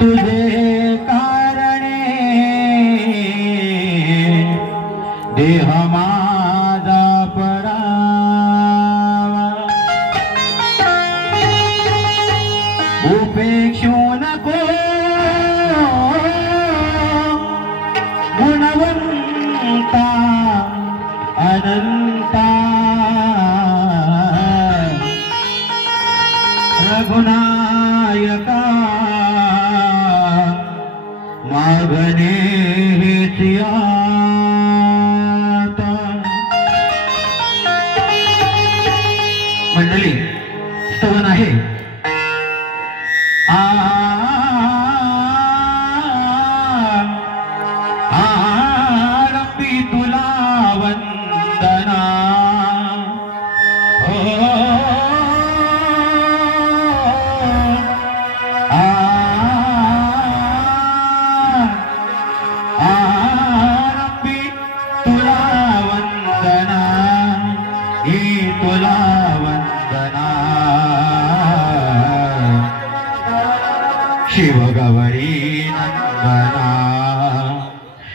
तुझे कारणे देह माझा परावा उपेक्षू नको गुणवंता अनंता रघुनायका मागणे सियाता। मंडळी स्तवन आहे रब्बी तुला वंदना रब्बी तुला वंदना ही तुला वंदना शिव गौरी नंदना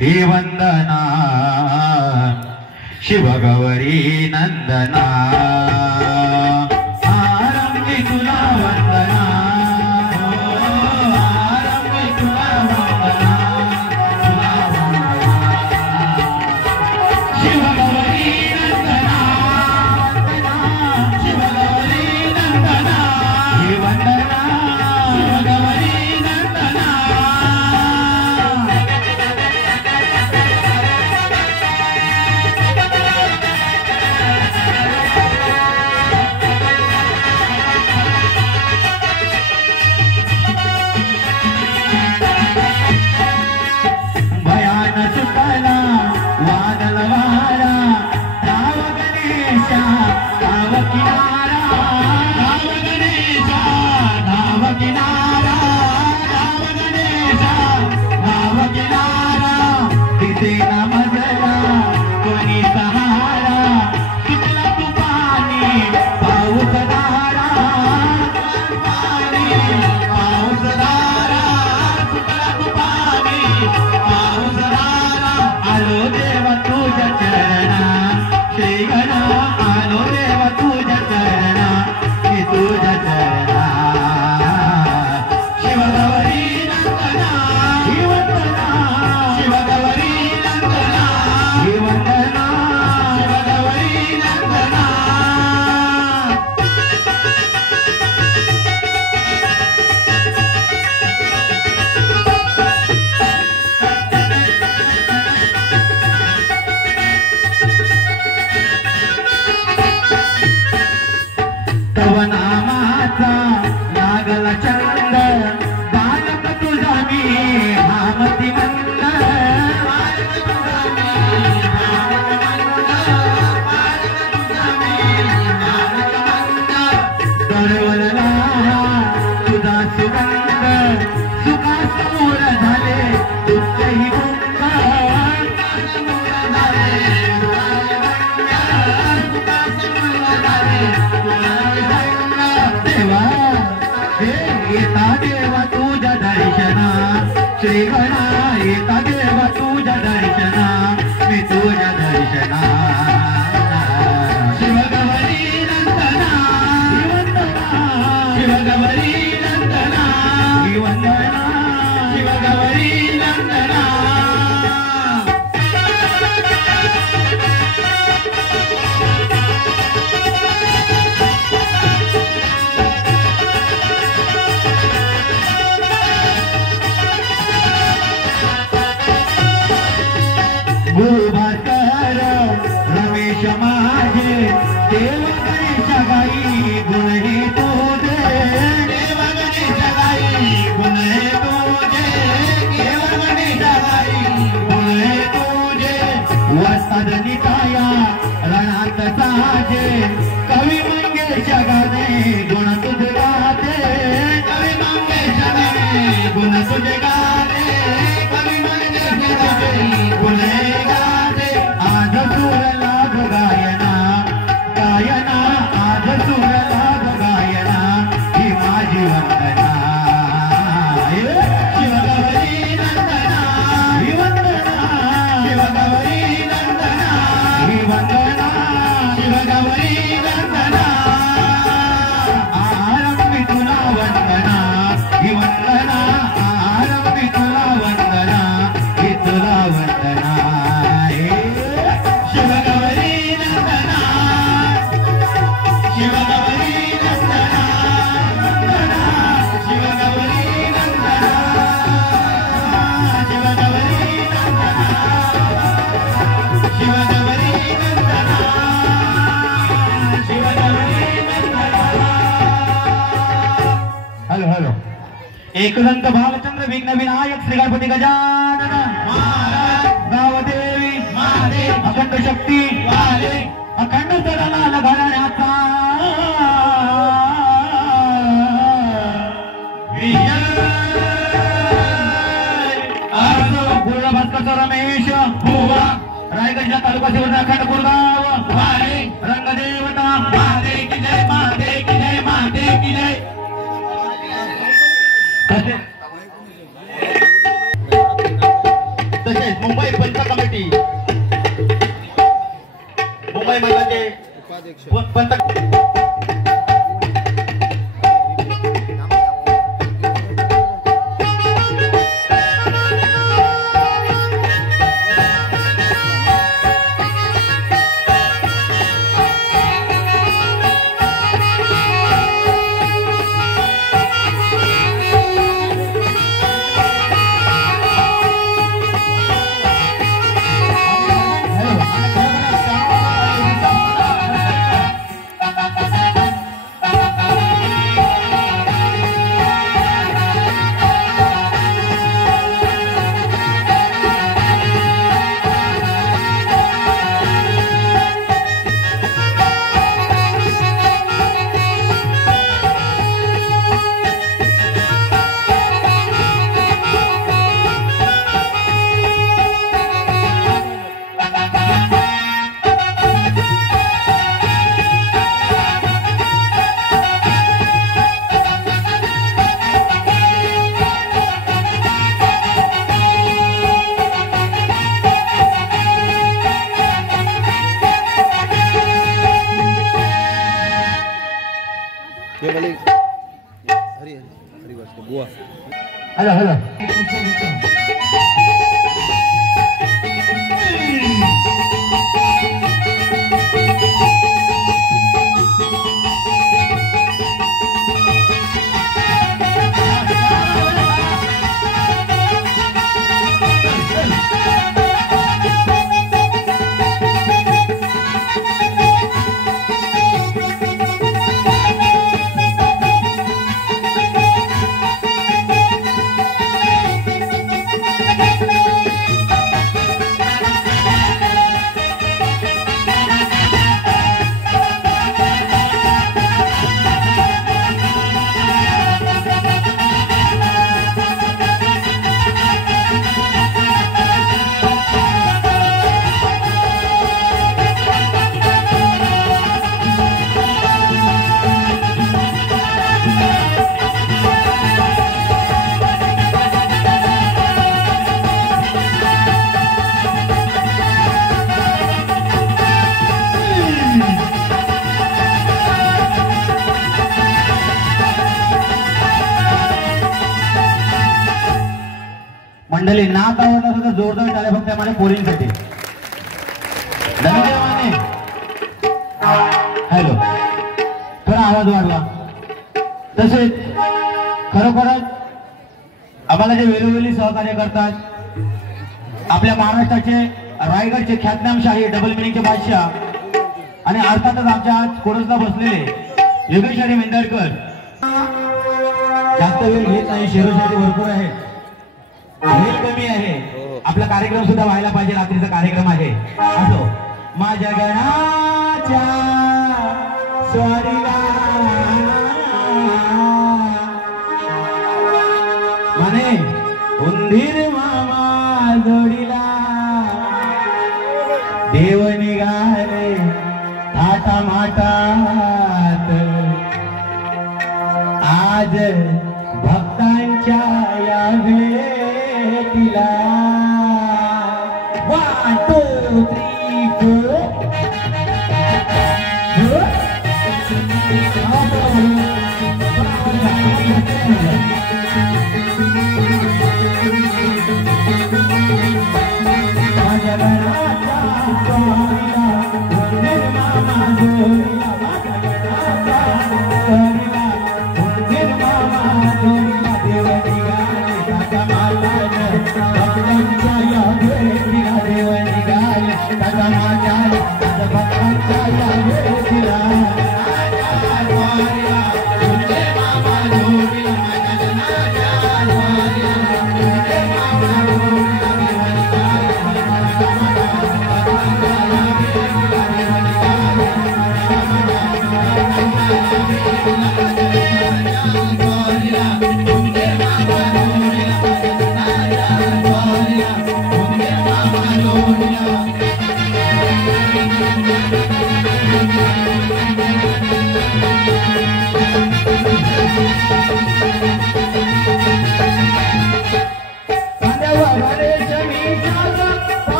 ही वंदना शिव गौरी नंदना रब्बी तुला वंदना रब्बी तुला वंदना शिव गौरी नंदना शिव गौरी नंदना ही वंदना शिव गौरी नंदना। भयान सुटला वादळ वारा धाव गणेशा धाव किनारा धाव गणेशा धाव किनारा धाव गणेशा धाव किनारा तिथे न मजला कोणी सहारा सुटला तू पाणी पाऊस धारा पाऊस धारा सुटला तू पाणी पाऊस धारा आलो देवा तुझ्या चरणा श्री गणा आलो देवा तुझ्या चरणा श्री तुझ्या चरणा शिव गौरी नंदना ही वंदना शिव गौरी नंदना ही वंदना शिव गौरी नंदना। तव नामाचा लागला चंद बालक तुझा मी भामती मंद बालक तुझा मी भामती मंद बालक तुझा मी भामती मंद दरवळला तुझा सुगंध सुखा समोर झाले तुझही गुंग समोर झाले सुखा समोर झाले देवा येता देवा तुझ्या दर्शना श्री गणा येता देवा तुझ्या दर्शना मी तुझ्या दर्शना शिव गौरी नंदना ही वंदना शिव गौरी नंदना ही वंदना शिव गौरी नंदना। गुरुभास्कर रमेश माझे देव गणेश गाई गुण हे तुझे देव गणेश गाई गुण हे तुझे देव गणेश गाई गुण हे तुझे वस्ताद निकाया रणात साजे कवी मंगेश गाणे गुण तुझे गाते कवी मंगेश गाणे गुण तुझे गाते कवी मंगेश गाणे गुण गाते आज सुर लाभ गायना गायना आज सुर लाभ गायना ही माझी वंदना। हॅलो हॅलो एकदंत भालचंद्र विघ्न विनायक श्री गणपती गजानन महाराज गावदेवी महादेव अखंड शक्ती वाले अखंड जगाला घराण्याचा विजय असो पूर्ण भास्कर रमेश भुवा रायगडच्या तालुका शिवरचा अखंड गुरगाव वाले रंगदेवता महादेव की जय महादेव की जय महादेव की जय तसेच मुंबई पंच कमिटी मुंबई मंडळाचे पंच हॅलो हॅलो मंडळी नाक आवडला सुद्धा जोरदार टाळ्या फक्त माझ्या पोरींसाठी हॅलो थोडा आवाज वाढवा तसेच खरोखरच आम्हाला जे वेळोवेळी सहकार्य करतात आपल्या महाराष्ट्राचे रायगडचे ख्यातनामशाही डबल मिनिंगचे बादशाह आणि अर्थातच आमच्या आज कोरसला बसलेले योगेश हरी मेंदळकर जास्त वेळ घेत नाही शेरोसाठी भरपूर आहे वेळ कमी आहे आपला कार्यक्रम सुद्धा व्हायला पाहिजे रात्रीचा कार्यक्रम आहे असो माझ्या गणाच्या स्वारीला म्हणे उंदीर मामा जोडीला देव निघाले थाटा माटात आज भक्तांच्या या भेटीला 1 2 3 Mama,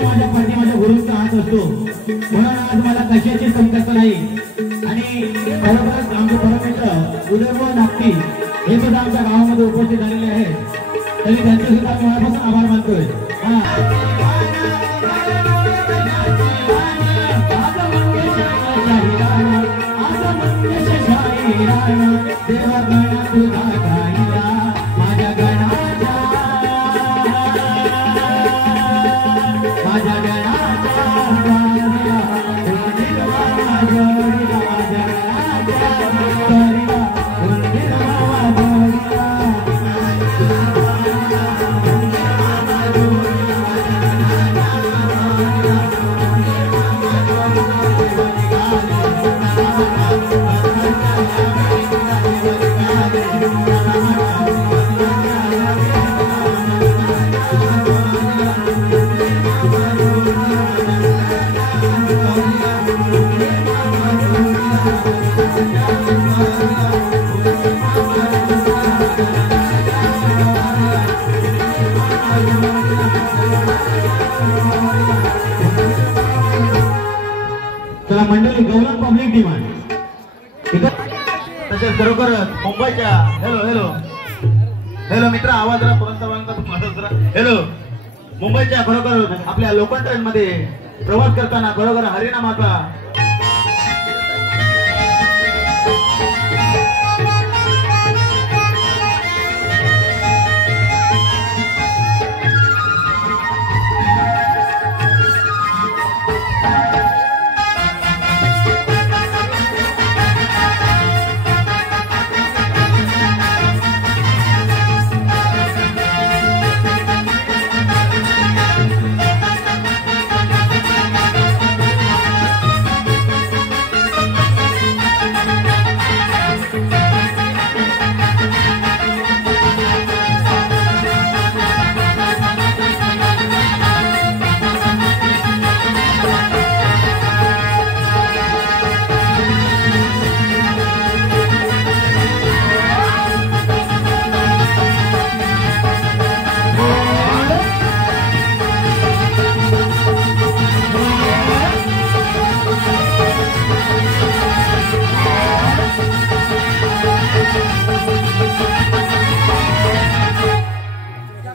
माझ्या पाठीमध्ये गुरुचा हात असतो म्हणून आज मला कशाची संकल्प नाही आणि खरोखरच आमचे परमित्र उदयभाऊ नागती हे सुद्धा आमच्या गावामध्ये उपस्थित झालेले आहेत तरी त्यांचे सुद्धा मनापासून आभार मानतोय चला मंडळी गौरव पब्लिक डिमांड तसेच खरोखर मुंबईच्या हॅलो हॅलो हॅलो मित्र आवाज जरा हॅलो मुंबईच्या खरोखर आपल्या लोकल ट्रेन मध्ये प्रवास करताना खरोखर हरिनामाचा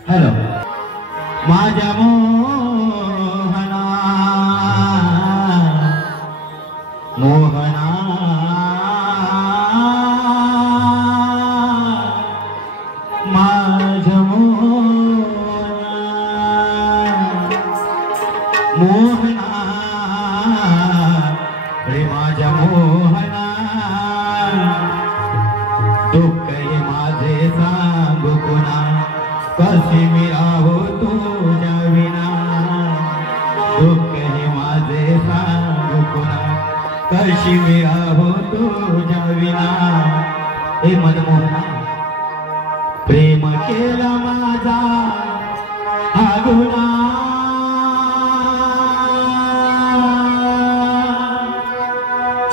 हॅलो माझ्या मोहना मोहना माझ्या मोहना मोहना रे माझ्या मोहना दुःख हे माझे सांगू कुणा कसे मी राहो तुझ्या विना दुःख हे माझे सांगू कुणा कशी मी राहो तुझ्या विना हे मनमोहना प्रेम केला माझा हा गुन्हा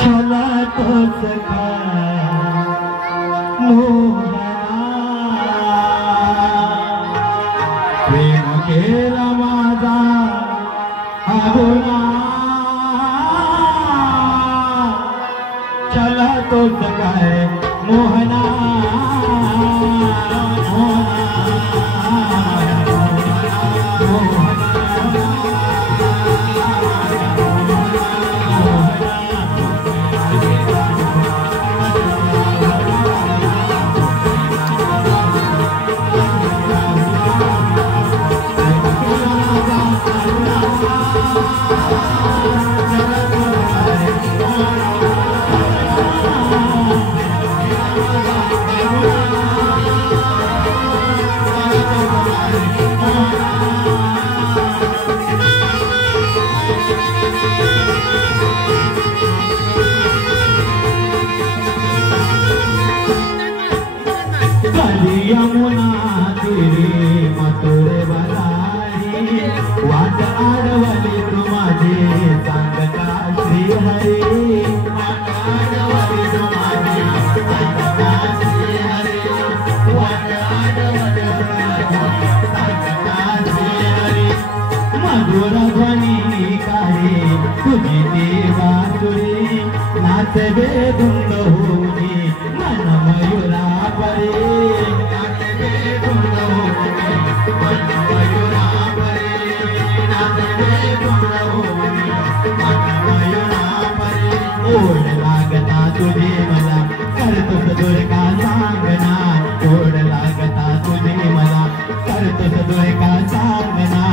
छला तोच का मोहना प्रेम केला अगुना चला तो काय मोहना यमुना तेरे मथुरे बलारी वाट आडवली तू माझे सांग का श्री हरे वाट आडवली तू माझे सांग का श्री हरे वाट आडवली तू माझे सांग का श्री हरे मधुर ध्वनी काढे तुझी देवा तुरी नाचवे धुंद होऊनी मन मयुरा परे ओढ लागता तुझे मला करतोस दूर का सांगना ओढ लागता तुझे मला करतोस दूर का सांगना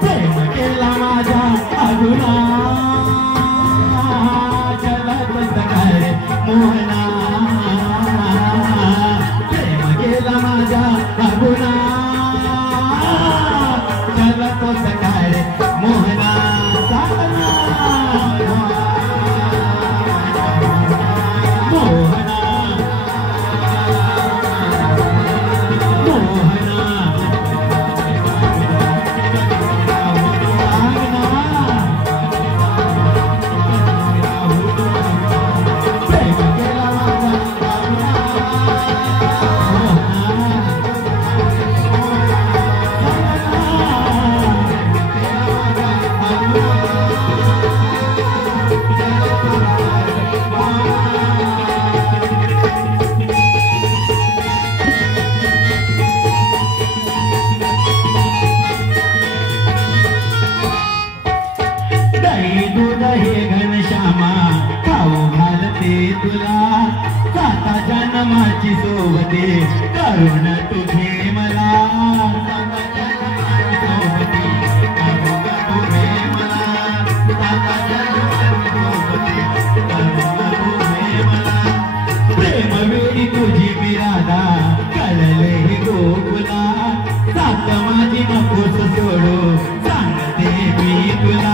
प्रेम केला माझा अगुना चलत काय मोहना प्रेम केला माझा अगुना चलत काय मोहना सांगना जन्माची सोबते करुण तुझे मला प्रेमवेळी तुझी बिरादा कळले गोकुला सात माझी नकोस सोडू सांगते मी तुला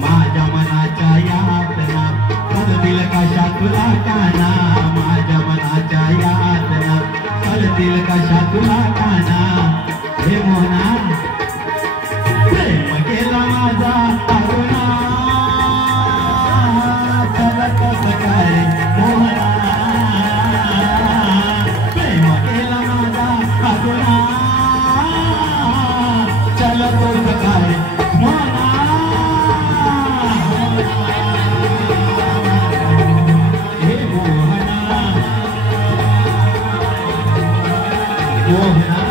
माझ्या मनाच्या यातना कळतील कशा तुला काना माझ्या मनाच्या यातना कळतील कशा तुला काना हे मोहना प्रेम केला माझा अगुना चलत काय मोहना प्रेम केला माझा अगुना चलत काय मोहना हे मोहना मोहना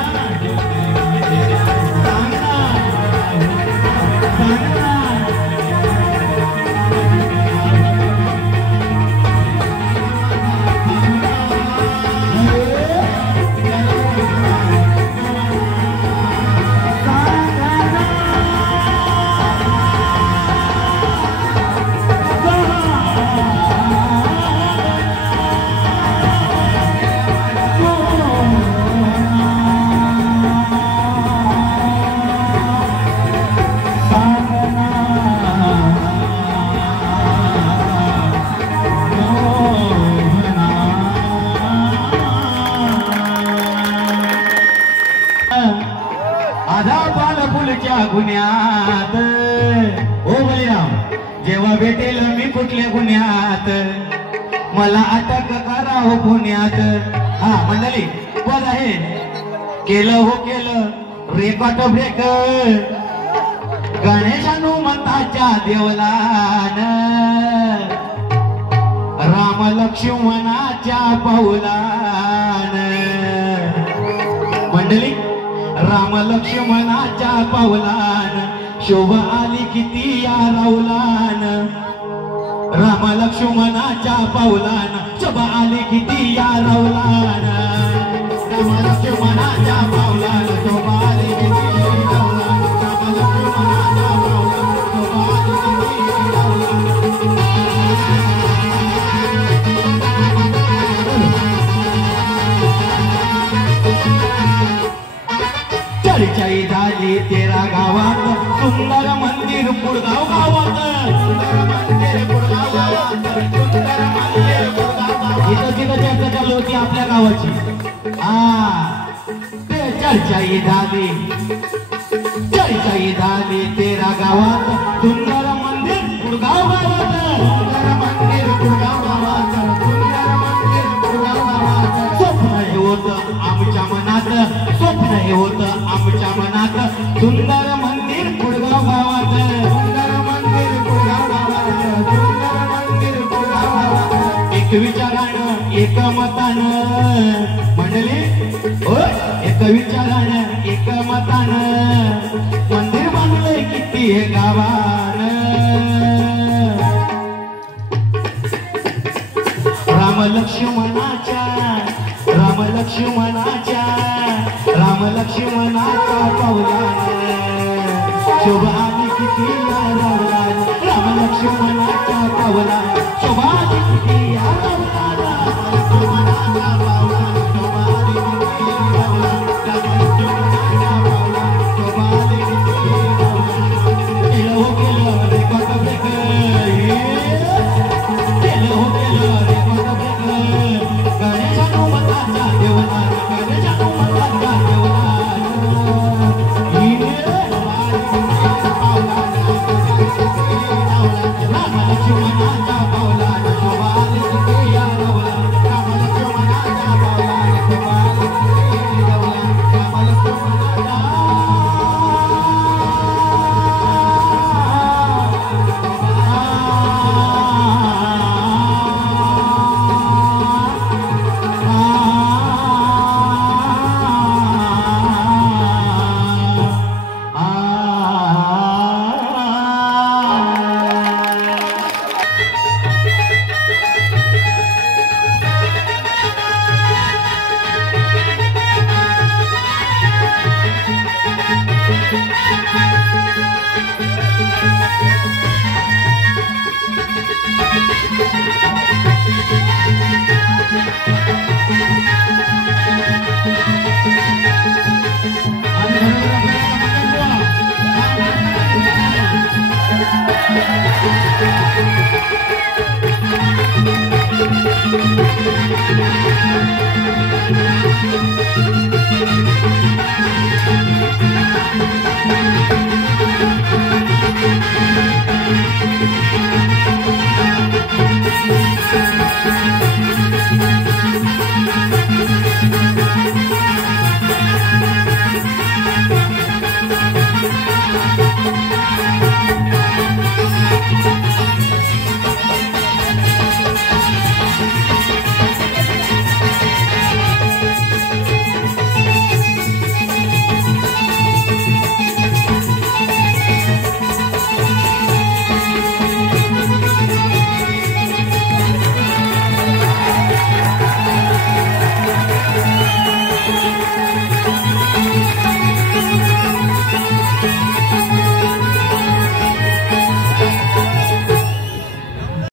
गुन्ह्यात ओ बलिराम जेव्हा भेटेल मी कुठल्या गुन्ह्यात मला अटक करावं पुण्यात. हा मंडळी बोल आहे. केलं हो केलं रेकॉर्ड ब्रेक गणेश हनुमंताच्या देवलान राम लक्ष्मणाच्या पाऊलान. मंडळी राम लक्ष्मणाच्या पाऊलान शोभा आली किती या राऊलान. राम लक्ष्मणाच्या पाऊलान शोभा आली किती या राऊलान. राम लक्ष्मणाच्या पाऊलान शोभा आली किती या राऊलान. राम लक्ष्मणाच्या पाऊलान शोभा आली किती या राऊलान. चर्चाई झाली तेरा गावात सुंदर मंदिर पुडगाव गावात. इथं तिथं चर्चा चालू होती आपल्या गावाची. ते चर्चाई झाली तेरा गावात सुंदर मंदिर पुडगाव गावात. स्वप्न हे होत आमच्या मनात. स्वप्न हे होत आमच्या मनात सुंदर मंदिर पुडगाव गावात. एक विचारानं एक मतानं मंडळी एक विचारानं एक मतानं मंदिर बांधलंय किती हे गावान. राम लक्ष्मणाच्या पाऊलान शोभा आली किती या राऊलान. राम लक्ष्मणाच्या पाऊलान शोभा आली किती या राऊलान. लक्ष्मणाच्या पाऊलान शोभा आली किती या राऊलान. राम लक्ष्मणाच्या पाऊलान शोभा आली किती या राऊलान. केलं हो केलं रेकॉर्ड ब्रेक. केलं हो केलं रेकॉर्ड ब्रेक गणेश हनुमंताच्या देवलान. गणेश हनुमंताच्या देवलान. राम लक्ष्मणाच्या पाऊलान शोभा आली किती या राऊलान. राम लक्ष्मणाच्या पाऊलान शोभा आली किती या राऊलान. राम लक्ष्मणाच्या